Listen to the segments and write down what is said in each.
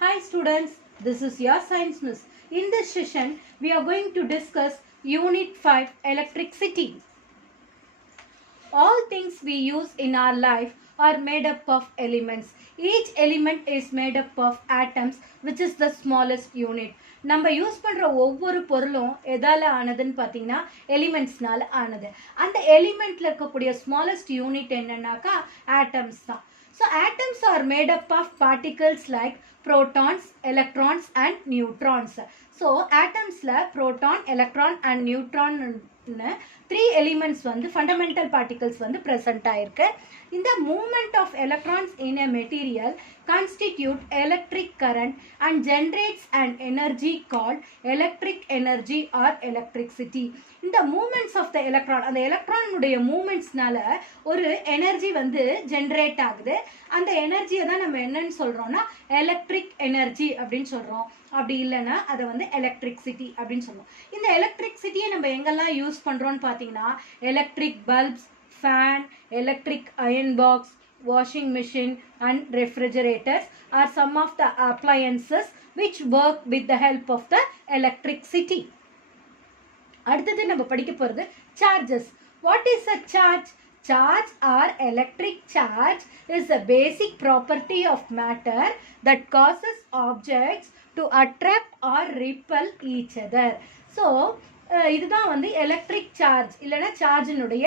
Hi students, this is your science miss. In this session, we are going to discuss Unit 5 Electricity. All things we use in our life are made up of elements. Each element is made up of atoms, which is the smallest unit. நம்ம use பண்ற ஒவ்வொரு பொருளும் எதால ஆனதுன்னு பார்த்தீங்கன்னா எலிமெண்ட்ஸ்னால ஆனது. அந்த எலிமெண்ட்ல இருக்கக்கூடிய smallest unit என்னன்னாக்கா ஆட்டம்ஸ் தான். So atoms are made up of particles like protons, electrons and neutrons. So atomsல proton, electron and neutron three elements வந்து fundamental particles வந்து present ஆயிருக்கு. இந்த movement of electrons in a material constitute electric current and generates an energy called electric energy or electricity. இந்த movements of the electron, அந்த electron உடைய movementsனால ஒரு energy வந்து generate ஆகுது. அந்த எனர்ஜியை தான் நம்ம என்னன்னு சொல்றோம்னா எலக்ட்ரிக் எனர்ஜி அப்படின்னு சொல்றோம். அப்படி இல்லைன்னா அதை வந்து எலக்ட்ரிசிட்டி அப்படின்னு சொல்லுவோம். இந்த எலக்ட்ரிசிட்டியை நம்ம எங்கெல்லாம் யூஸ் பண்றோம்னு பார்த்தீங்கன்னா electric bulbs, fan, electric iron box, washing machine and refrigerators are some of the appliances which work with the help of the electricity. அடுத்தது நம்ம படிக்க போறது charges. What is a charge? Charge or electric charge is a basic property of matter that causes objects to attract or repel each other. So இதுதான் வந்து electric charge இல்லைன்னா சார்ஜினுடைய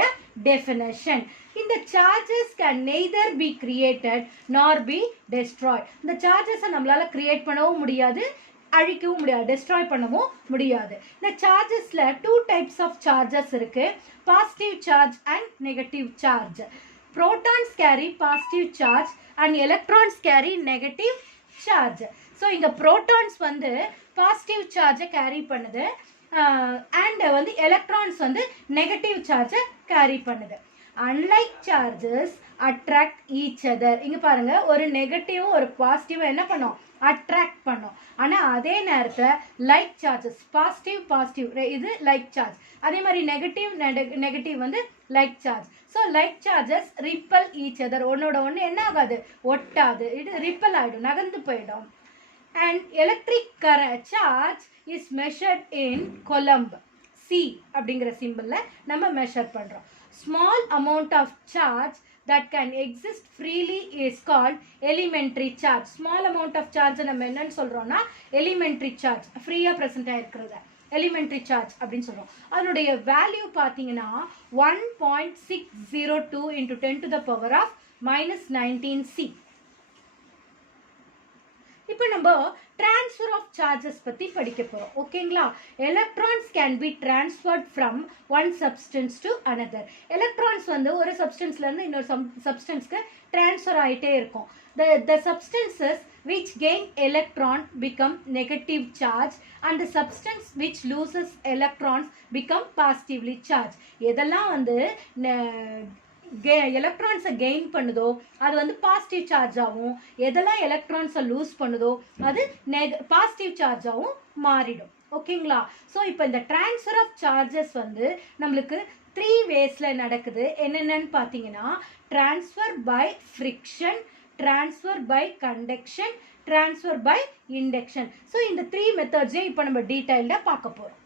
definition. இந்த charges can neither be created நார் B destroy. இந்த சார்ஜஸை நம்மளால create பண்ணவும் முடியாது, அழிக்கவும் முடியாது, டெஸ்ட்ராய் பண்ணவும் முடியாது. இந்த சார்ஜஸ்ல டூ டைப்ஸ் ஆஃப் சார்ஜஸ் இருக்கு, positive charge and negative charge. Protons carry positive charge and electrons carry negative charge. So இங்க ப்ரோட்டான்ஸ் வந்து பாசிட்டிவ் சார்ஜை கேரி பண்ணுது அண்ட் வந்து எலக்ட்ரான்ஸ் வந்து நெகட்டிவ் சார்ஜை கேரி பண்ணுது. Unlike charges attract each other. இங்க பாருங்க, ஒரு நெகட்டிவும் ஒரு பாசிட்டிவும் என்ன பண்ணும், அட்ராக்ட் பண்ணும். ஆனால் அதே நேரத்தில் லைக் சார்ஜஸ், பாசிட்டிவ் இது லைக் சார்ஜ், அதே மாதிரி நெகட்டிவ் வந்து like charge. So like charges ripple each other. ஒன்னோட ஒன்று என்ன ஆகாது, ஒட்டாது, இது ரிப்பல் ஆகிடும், நகர்ந்து போயிடும். And electric charge is measured in coulomb, C அப்படிங்கிற சிம்பிளில் நம்ம மெஷர் பண்ணுறோம். Small amount of charge that can exist freely is called elementary charge. Small amount of charge நம்ம என்னன்னு சொல்றோம்னா elementary charge, ஃப்ரீயா பிரசன்ட் ஆயிருக்கிறது elementary charge அப்படின்னு சொல்றோம். அதனுடைய வேல்யூ பார்த்தீங்கன்னா 1.602 into 10 to the power of -19c. இப்போ நம்ம ட்ரான்ஸ்ஃபர் ஆஃப் சார்ஜஸ் பற்றி படிக்க போகிறோம். ஓகேங்களா? Electrons can be transferred from one substance to another. Electrons வந்து ஒரு சப்ஸ்டன்ஸ்லேருந்து இன்னொரு சப்ஸ்டன்ஸ்க்கு ட்ரான்ஸ்ஃபர் ஆகிட்டே இருக்கும். The substances which gain electron become negative charge and the substance which loses electrons become positively charged. எதெல்லாம் வந்து எலக்ட்ரான்ஸை கெயின் பண்ணுதோ அது வந்து பாசிட்டிவ் சார்ஜ் ஆகும், எதெல்லாம் எலக்ட்ரான்ஸை லூஸ் பண்ணுதோ அது பாசிட்டிவ் சார்ஜாகவும் மாறிடும். ஓகேங்களா? ஸோ இப்போ இந்த ட்ரான்ஸ்ஃபர் ஆஃப் சார்ஜஸ் வந்து நம்மளுக்கு 3 வேஸில் நடக்குது. என்னென்னு பார்த்தீங்கன்னா transfer by friction, transfer by conduction, transfer by induction. So இந்த 3 மெத்தட்ஸையும் இப்போ நம்ம டீட்டெயில்டாக பார்க்க போகிறோம்.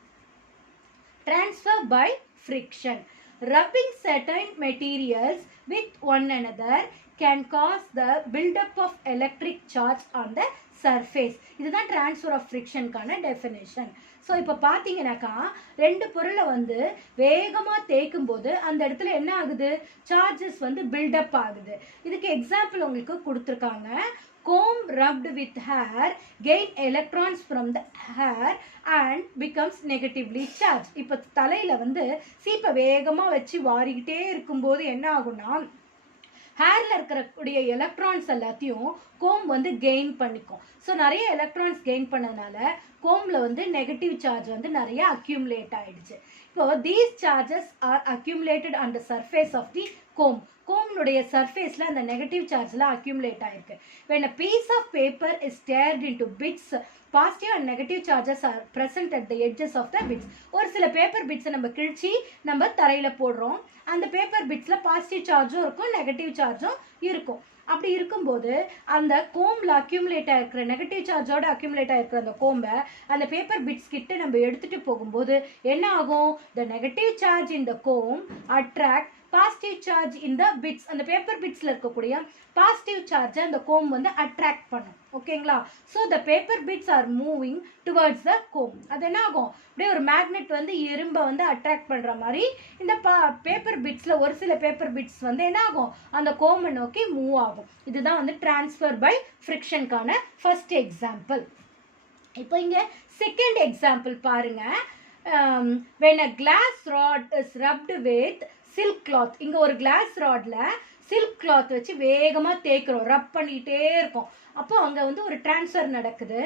Transfer by friction. Rubbing certain materials with one another can cause the build-up of electric charge on the surface. இதுதான் transfer of friction கான definition. So இப்போ பார்த்தீங்கன்னாக்கா ரெண்டு பொருளை வந்து வேகமாக தேய்க்கும் போது அந்த இடத்துல என்ன ஆகுது, சார்ஜஸ் வந்து பில்டப் ஆகுது. இதுக்கு எக்ஸாம்பிள் உங்களுக்கு கொடுத்துருக்காங்க. comb rubbed with hair gain electrons from the hair and becomes negatively charged. இப்போ தலையில் வந்து சீப்பை வேகமாக வச்சு வாரிக்கிட்டே இருக்கும்போது என்ன ஆகும்னா ஹேரில் இருக்கக்கூடிய எலக்ட்ரான்ஸ் எல்லாத்தையும் கோம் வந்து கெயின் பண்ணிக்கும். ஸோ நிறைய எலக்ட்ரான்ஸ் கெயின் பண்ணதுனால கோமில் வந்து நெகட்டிவ் சார்ஜ் வந்து நிறைய அக்யூமுலேட் ஆகிடுச்சு. இப்போ these charges are accumulated on the surface of the comb. கோம்னுடைய சர்ஃபேஸில் அந்த நெகட்டிவ் சார்ஜ்லாம் அக்யூமுலேட் ஆயிருக்கு. when a piece of paper is teared into bits, positive and negative charges are present at the edges of the bits. ஒரு சில paper பிட்ஸை நம்ம கிழிச்சி நம்ம தரையில் போடுறோம். அந்த பேப்பர் பிட்ஸில் பாசிட்டிவ் சார்ஜும் இருக்கும், நெகட்டிவ் சார்ஜும் இருக்கும். அப்படி இருக்கும்போது அந்த கோம்பில் அக்யூமுலேட் ஆகிருக்கிற நெகட்டிவ் சார்ஜோட அக்யூமுலேட் ஆகிருக்கிற அந்த கோம்பை அந்த பேப்பர் பிட்ஸ் கிட்ட நம்ம எடுத்துகிட்டு போகும்போது என்ன ஆகும்? The negative charge in the comb attract positive charge in the bits. அந்த பேப்பர் பிட்ஸில் இருக்கக்கூடிய பாசிட்டிவ் சார்ஜை அந்த கோம் வந்து அட்ராக்ட் பண்ணும். ஓகேங்களா? So the paper bits are moving towards the comb. அது என்ன ஆகும்? அப்படியே ஒரு மேக்னெட் வந்து இரும்பை வந்து அட்ராக்ட் பண்ணுற மாதிரி இந்த பேப்பர் பிட்ஸில் ஒரு சில பேப்பர் பிட்ஸ் வந்து என்ன ஆகும்? அந்த கோமை நோக்கி மூவ் ஆகும். இதுதான் வந்து டிரான்ஸ்ஃபர் பை ஃப்ரிக்ஷனுக்கான ஃபர்ஸ்ட் எக்ஸாம்பிள். இப்போ இங்கே செகண்ட் எக்ஸாம்பிள் பாருங்க. when a glass rod is rubbed with silk cloth. இங்கே ஒரு கிளாஸ் ராடில் சில்க் கிளாத் வச்சு வேகமாக தேய்க்கிறோம், ரப் பண்ணிகிட்டே இருக்கோம். அப்போ அங்கே வந்து ஒரு டிரான்ஸ்ஃபர் நடக்குது.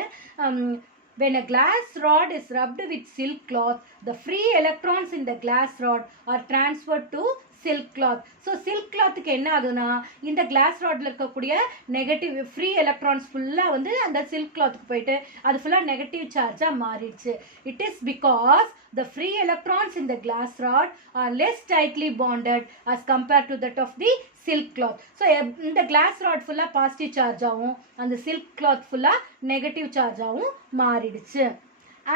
when a glass rod is rubbed with silk cloth, the free electrons in the glass rod are transferred to silk cloth. So silk கிளாத்துக்கு என்ன ஆகுதுன்னா இந்த கிளாஸ் ராட்ல இருக்கக்கூடிய நெகட்டிவ் ஃப்ரீ எலக்ட்ரான்ஸ் ஃபுல்லாக வந்து அந்த சில்க் கிளாத்துக்கு போயிட்டு அது ஃபுல்லாக நெகட்டிவ் சார்ஜாக மாறிடுச்சு. It is because the free electrons in the glass rod are less tightly bonded as compared to that of the silk cloth. So இந்த glass rod ஃபுல்லாக பாசிட்டிவ் சார்ஜ் ஆகும், அந்த silk cloth ஃபுல்லாக negative charge ஆகும் மாறிடுச்சு.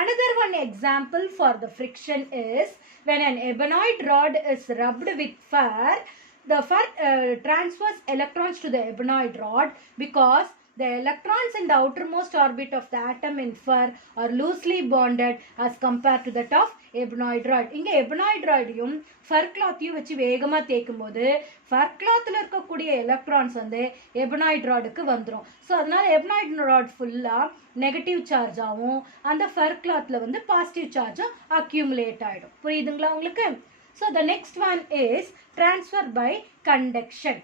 Another one example for the friction is when an ebonite rod is rubbed with fur, the fur transfers electrons to the ebonite rod because the electrons in the outermost orbit of the atom in fur are loosely bonded as compared to that of ebonite rod. இங்கே ebonite rodடையும் fur clothையும் வச்சு வேகமாக தேய்க்கும் போது fur clothல இருக்கக்கூடிய electrons வந்து ebonite rodக்கு வந்துடும். So அதனால ebonite rod ஃபுல்லாக நெகட்டிவ் சார்ஜ் ஆகும், அந்த fur clothல வந்து பாசிட்டிவ் சார்ஜும் அக்யூமுலேட் ஆகிடும். புரியுதுங்களா உங்களுக்கு? So the next one is transfer by conduction.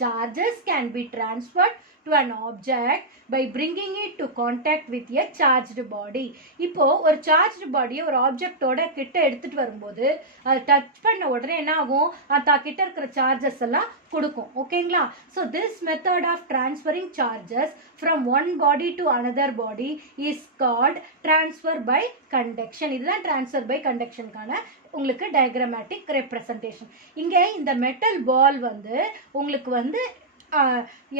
Charges can be transferred to an object by bringing it to contact with a charged body. இப்போ ஒரு charged body ஒரு ஆப்ஜெக்டோட கிட்ட எடுத்துட்டு வரும்போது அதை டச் பண்ண உடனே என்ன ஆகும்? அது கிட்ட இருக்கிற சார்ஜஸ் எல்லாம் கொடுக்கும். ஓகேங்களா? So this method of transferring charges from one body to another body is called transfer by conduction. இதுதான் டிரான்ஸ்ஃபர் பை கண்டக்ஷனுக்கான உங்களுக்கு டயக்ராமேட்டிக் ரெப்ரசன்டேஷன். இங்கே இந்த மெட்டல் பால் வந்து உங்களுக்கு வந்து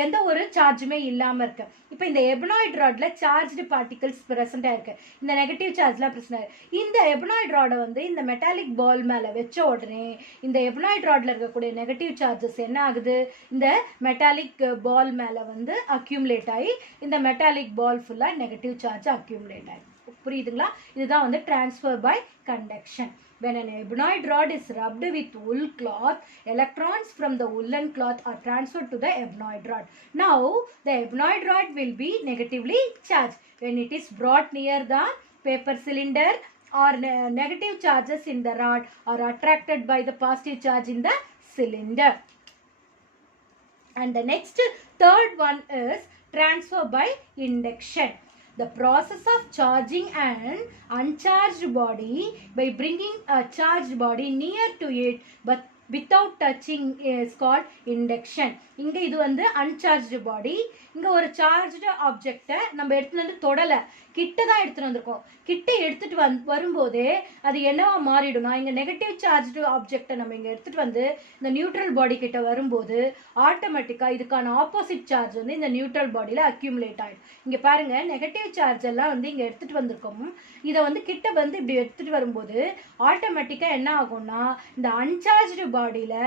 எந்த ஒரு சார்ஜுமே இல்லாமல் இருக்கு. இப்போ இந்த எபனாய்ட் ராட்ல சார்ஜ்டு பார்ட்டிகல்ஸ் ப்ரெசென்ட்டாக இருக்கு, இந்த நெகட்டிவ் சார்ஜ்லாம் பிரச்சனை. இந்த எபனாய்ட் ராடை வந்து இந்த மெட்டாலிக் பால் மேலே வச்ச உடனே இந்த எபனாய்ட் ராட்ல இருக்கக்கூடிய நெகட்டிவ் சார்ஜஸ் என்ன ஆகுது? இந்த மெட்டாலிக் பால் மேலே வந்து அக்யூமுலேட் ஆகி இந்த மெட்டாலிக் பால் ஃபுல்லாக நெகட்டிவ் சார்ஜ் அக்யூமுலேட் ஆகி. புரியுதுங்களா? இதுதான் வந்து transfer by conduction. When an ebonite rod is rubbed with wool cloth, electrons from the woolen cloth are transferred to the ebonite rod. Now, the ebonite rod will be negatively charged. When it is brought near the paper cylinder, or negative charges in the rod are attracted by the positive charge in the cylinder. And the next third one is transfer by induction. The process of charging an uncharged body by bringing a charged body near to it but without touching is called induction. இங்கே இது வந்து uncharged பாடி. இங்கே ஒரு charged ஆப்ஜெக்டை நம்ம எடுத்துகிட்டு வந்து தொடலை, கிட்ட தான் எடுத்துகிட்டு வந்திருக்கோம். கிட்ட எடுத்துகிட்டு வரும்போதே அது என்னவா மாறிடும்னா, இங்கே நெகட்டிவ் சார்ஜ்டு ஆப்ஜெக்டை நம்ம இங்கே எடுத்துகிட்டு வந்து இந்த நியூட்ரல் பாடி கிட்ட வரும்போது ஆட்டோமேட்டிக்காக இதுக்கான ஆப்போசிட் சார்ஜ் வந்து இந்த நியூட்ரல் பாடியில் அக்யூமுலேட் ஆகிடும். இங்கே பாருங்கள், நெகட்டிவ் சார்ஜ் எல்லாம் வந்து இங்கே எடுத்துகிட்டு வந்திருக்கோம். இதை வந்து கிட்ட வந்து இப்படி எடுத்துகிட்டு வரும்போது ஆட்டோமேட்டிக்காக என்ன ஆகும்னா இந்த அன்சார்ஜ்டு பாடியில்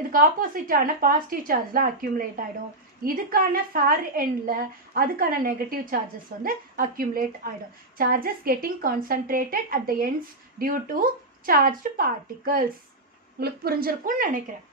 இதுக்கு ஆப்போசிட்டான பாசிட்டிவ் சார்ஜ்லாம் அக்யூமுலேட் ஆகிடும். இதுக்கான ஃபேர் எண்டில் அதுக்கான நெகட்டிவ் சார்ஜஸ் வந்து அக்யூமுலேட் ஆகிடும். Charges getting concentrated at the ends due to charged particles. உங்களுக்கு புரிஞ்சிருக்கும்னு நினைக்கிறேன்.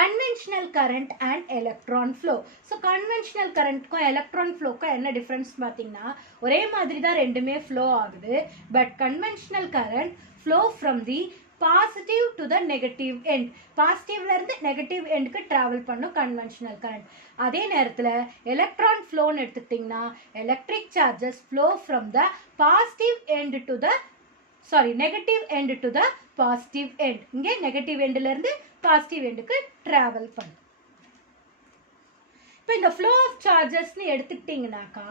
Conventional current and electron flow. So conventional கரண்ட்க்கும் எலக்ட்ரான் ஃப்ளோக்கும் என்ன டிஃப்ரென்ஸ் பார்த்தீங்கன்னா, ஒரே மாதிரி தான் ரெண்டுமே ஃப்ளோ ஆகுது. But conventional current flow from the positive to the negative end, பாசிட்டிவ்லேருந்து நெகட்டிவ் எண்டுக்கு ட்ராவல் பண்ணும் கன்வென்ஷனல் கரண்ட். அதே நேரத்தில் எலக்ட்ரான் ஃப்ளோன்னு எடுத்துக்கிட்டிங்கன்னா electric charges flow from the positive end to the sorry negative end to the positive end. இங்கே negative எண்ட்ல இருந்து பாசிட்டிவ் எண்டுக்கு டிராவல் பண்ணும். இப்போ இந்த ஃப்ளோ ஆஃப் சார்ஜஸ்னு எடுத்துக்கிட்டிங்கனாக்கா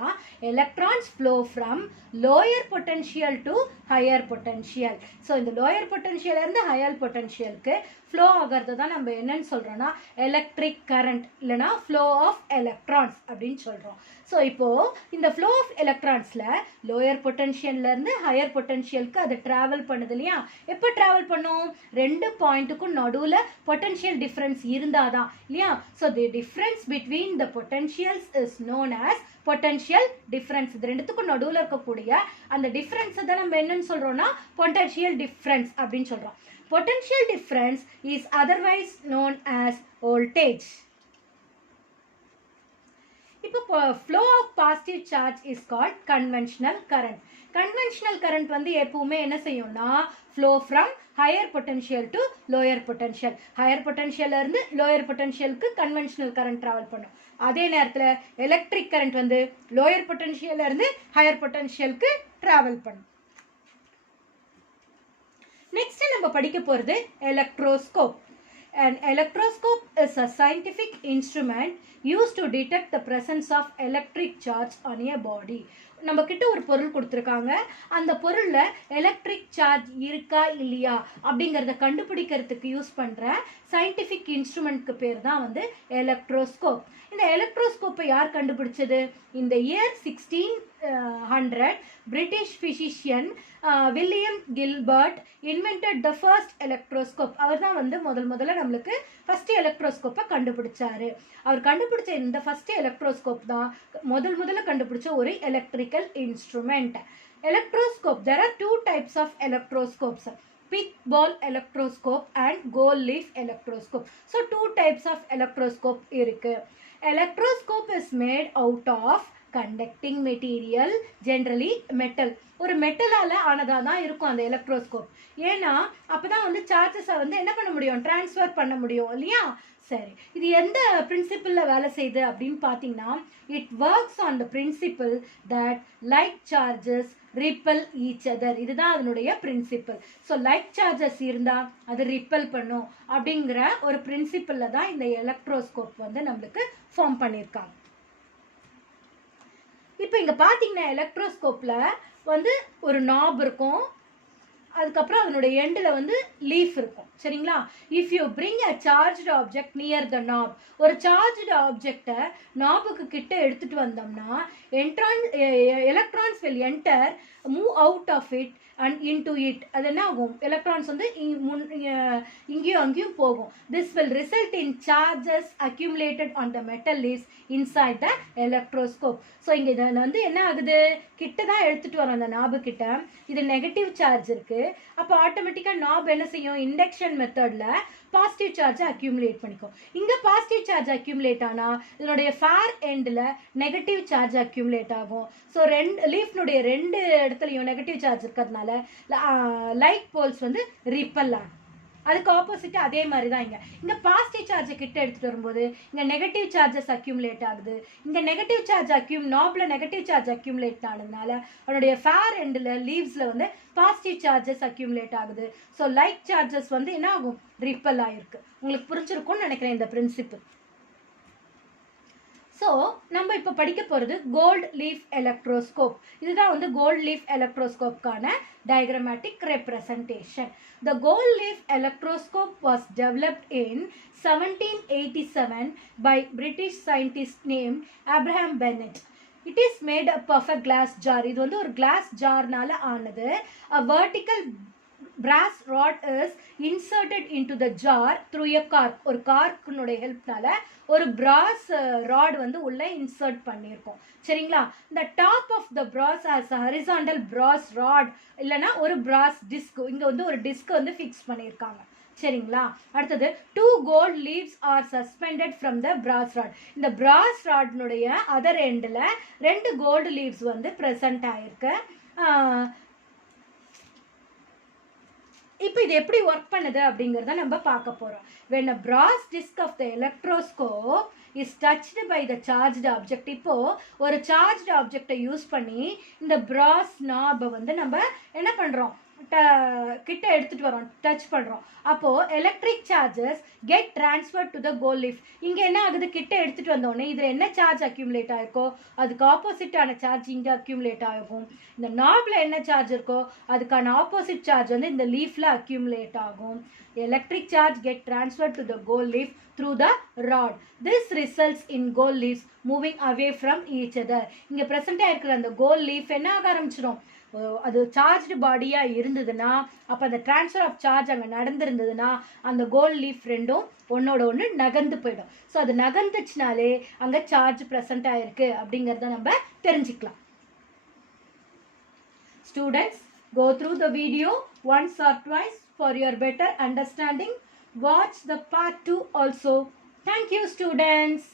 electrons flow from lower potential to higher potential. So இந்த லோயர் பொட்டன்ஷியலேருந்து ஹையர் பொட்டன்ஷியலுக்கு ஃப்ளோ ஆகிறது தான் நம்ம என்னன்னு சொல்கிறோன்னா எலக்ட்ரிக் கரண்ட் இல்லைனா ஃப்ளோ ஆஃப் எலக்ட்ரான்ஸ் அப்படின்னு சொல்கிறோம். ஸோ இப்போது இந்த ஃப்ளோ ஆஃப் எலக்ட்ரான்ஸில் லோயர் பொட்டன்ஷியல்லேருந்து ஹையர் பொட்டன்ஷியலுக்கு அது ட்ராவல் பண்ணுது இல்லையா? எப்போ ட்ராவல் பண்ணும்? ரெண்டு பாயிண்ட்டுக்கும் நடுவில் பொட்டன்ஷியல் டிஃப்ரென்ஸ் இருந்தால் தான் இல்லையா? So the difference between the potentials is known as potential difference. இது ரெண்டுத்துக்கும் நடுவில் இருக்கக்கூடிய அந்த டிஃப்ரென்ஸை தான் நம்ம என்னன்னு சொல்கிறோன்னா பொட்டன்ஷியல் டிஃப்ரென்ஸ் அப்படின்னு சொல்கிறோம். Potential difference is otherwise known as voltage. இப்போ flow of positive charge is called conventional current. Conventional current வந்து எப்பவுமே என்ன செய்யும்னா flow from higher potential to lower potential. higher potential இருந்து lower potentialக்கு conventional current travel பண்ணும். அதே நேரத்தில் electric current வந்து lower potential இருந்து higher potentialக்கு travel பண்ணும். Next நம்ம படிக்க போகிறது electroscope. An electroscope is a scientific instrument used to detect the presence of electric charge on a body. நம்ம கிட்ட ஒரு பொருள் கொடுத்துருக்காங்க. அந்த பொருளில் எலக்ட்ரிக் சார்ஜ் இருக்கா இல்லையா அப்படிங்கிறத கண்டுபிடிக்கிறதுக்கு யூஸ் பண்ணுற சயின்டிஃபிக் இன்ஸ்ட்ருமெண்ட்க்கு பேர் தான் வந்து எலக்ட்ரோஸ்கோப். இந்த எலக்ட்ரோஸ்கோப்பை யார் கண்டுபிடிச்சது? இந்த year 1600 British physician William Gilbert invented the first electroscope. அவர் தான் வந்து முதல்ல நம்மளுக்கு ஃபர்ஸ்ட் எலக்ட்ரோஸ்கோப்பை கண்டுபிடிச்சாரு. அவர் கண்டுபிடிச்ச இந்த ஃபர்ஸ்ட் எலக்ட்ரோஸ்கோப் தான் முதல்ல கண்டுபிடிச்ச ஒரு electrical instrument. Electroscope, there are two types of electroscopes, pith ball electroscope and gold leaf electroscope. So two types of electroscope இருக்கு. Electroscope is made out of conducting material, generally metal. ஒரு மெட்டலால் ஆனதாக தான் இருக்கும் அந்த எலக்ட்ரோஸ்கோப். ஏன்னா அப்போ தான் வந்து சார்ஜஸை வந்து என்ன பண்ண முடியும்? ட்ரான்ஸ்ஃபர் பண்ண முடியும் இல்லையா? சரி, இது எந்த பிரின்சிபிளில் வேலை செய்யுது அப்படின்னு பார்த்தீங்கன்னா it works on the principle that like charges ripple each other. இதுதான் அதனுடைய பிரின்சிபிள். ஸோ லைக் சார்ஜஸ் இருந்தால் அது ரிப்பல் பண்ணும் அப்படிங்கிற ஒரு பிரின்சிபிளில் தான் இந்த எலக்ட்ரோஸ்கோப் வந்து நம்மளுக்கு ஃபார்ம் பண்ணியிருக்காங்க. இப்போ இங்கே பார்த்தீங்கன்னா எலக்ட்ரோஸ்கோப்பில் வந்து ஒரு நாப் இருக்கும், அதுக்கப்புறம் அதனுடைய எண்டில் வந்து லீஃப் இருக்கும். சரிங்களா? If you bring a charged object near the knob, ஒரு சார்ஜ்டு ஆப்ஜெக்டை நாபுக்கு கிட்ட எடுத்துகிட்டு வந்தோம்னா electrons will enter, move out of it and into it. அது என்ன ஆகும்? எலக்ட்ரான்ஸ் வந்து இங்கேயும் அங்கேயும் போகும். This will result in charges accumulated on the metal leaves inside the electroscope. So இங்கே இதில் வந்து என்ன ஆகுது? கிட்ட தான் எடுத்துகிட்டு வரோம் அந்த நாபு கிட்ட. இது நெகட்டிவ் சார்ஜ் இருக்குது. அப்போ ஆட்டோமேட்டிக்காக நாப் என்ன செய்யும்? இண்டக்ஷன் மெத்தடில் பாசிட்டிவ் சார்ஜை அக்யூமுலேட் பண்ணிக்கும். இங்கே பாசிட்டிவ் சார்ஜ் அக்யூமுலேட் ஆனால் இதனுடைய ஃபேர் எண்டில் நெகட்டிவ் சார்ஜ் அக்யூமுலேட் ஆகும். ஸோ லீஃப்னுடைய ரெண்டு இடத்துலையும் நெகட்டிவ் சார்ஜ் இருக்கிறதுனால லைட் போல்ஸ் வந்து ரிப்பல் ஆகும். அதுக்கு ஆப்போசிட் அதே மாதிரி தான் இங்கே பாசிட்டிவ் சார்ஜை கிட்ட எடுத்துகிட்டு வரும்போது இங்கே நெகட்டிவ் சார்ஜஸ் அக்யூமுலேட் ஆகுது. இங்கே நெகட்டிவ் சார்ஜ் நாபில் நெகட்டிவ் சார்ஜ் அக்யூமுலேட் ஆனதுனால அதனுடைய ஃபேர் எண்டில் லீவ்ஸில் வந்து பாசிட்டிவ் சார்ஜஸ் அக்யூமுலேட் ஆகுது. ஸோ லைட் சார்ஜஸ் வந்து என்ன ஆகும்? ரிப்பல் ஆகிருக்கு. உங்களுக்கு புரிஞ்சிருக்கும்னு நினைக்கிறேன் இந்த பிரின்சிபிள். ஸோ நம்ம இப்போ படிக்க போகிறது கோல்ட் லீஃப் எலக்ட்ரோஸ்கோப். இதுதான் வந்து கோல்ட் லீஃப் எலக்ட்ரோஸ்கோப்கான diagrammatic representation. The gold leaf electroscope was developed in 1787 by British scientist named Abraham Bennett. It is made up of a glass jar. இது வந்து ஒரு glass jarனால ஆனது. A vertical brass rod is inserted into the jar through a cork. ஒரு கார்க்குனுடைய ஹெல்ப்னால ஒரு brass rod வந்து உள்ள insert பண்ணியிருக்கோம். சரிங்களா? the top of the brass has a horizontal brass rod இல்லைன்னா ஒரு brass disc. இங்கே வந்து ஒரு டிஸ்க் வந்து ஃபிக்ஸ் பண்ணியிருக்காங்க. சரிங்களா? அடுத்தது 2 gold leaves are suspended from the brass rod. இந்த brass rodனுடைய அதர் எண்டில் 2 gold leaves வந்து ப்ரெசண்ட் ஆயிருக்கு. இப்போ இது எப்படி ஒர்க் பண்ணுது அப்படிங்கிறத நம்ம பார்க்க போகிறோம். when a brass disc of the electroscope is touched by the charged object. இப்போ ஒரு சார்ஜ்டு ஆப்ஜெக்டை யூஸ் பண்ணி இந்த brass knob வந்து நம்ம என்ன பண்ணுறோம்? கிட்ட எடுத்துட்டு வரோம், டச் பண்றோம். அப்போ electric charges get transfer to the gold leaf. இங்க என்ன ஆகுது, கிட்ட எடுத்துட்டு வந்தோடனே இதுல என்ன சார்ஜ் அக்யூமுலேட் ஆயிருக்கோ அதுக்கு ஆப்போசிட்டான சார்ஜ் இங்க அக்யூமுலேட் ஆகும். இந்த நாப்ல என்ன சார்ஜ் இருக்கோ அதுக்கான ஆப்போசிட் சார்ஜ் வந்து இந்த லீஃப்ல அக்யூமுலேட் ஆகும். Electric charge get transfer to the gold leaf through the rod. This results in gold leaves moving away from each other. இங்க present இருக்கிற அந்த gold leaf என்ன ஆக ஆரம்பிச்சிடும், அது சார்ஜ்டு பாடியா இருந்ததுன்னா அப்ப அந்த டிரான்ஸ்ஃபர் ஆஃப் சார்ஜ் அங்க நடந்திருந்ததுன்னா அந்த கோல்ட் லீஃப் ரெண்டும் ஒன்னோட ஒன்று நகர்ந்து போயிடும். ஸோ அது நகர்ந்துச்சுனாலே அங்க சார்ஜ் ப்ரெசென்ட் ஆயிருக்கு அப்படிங்கிறத நம்ம தெரிஞ்சுக்கலாம். Students, go through the video once or twice for your better understanding. Watch the part 2 also. Thank you, students.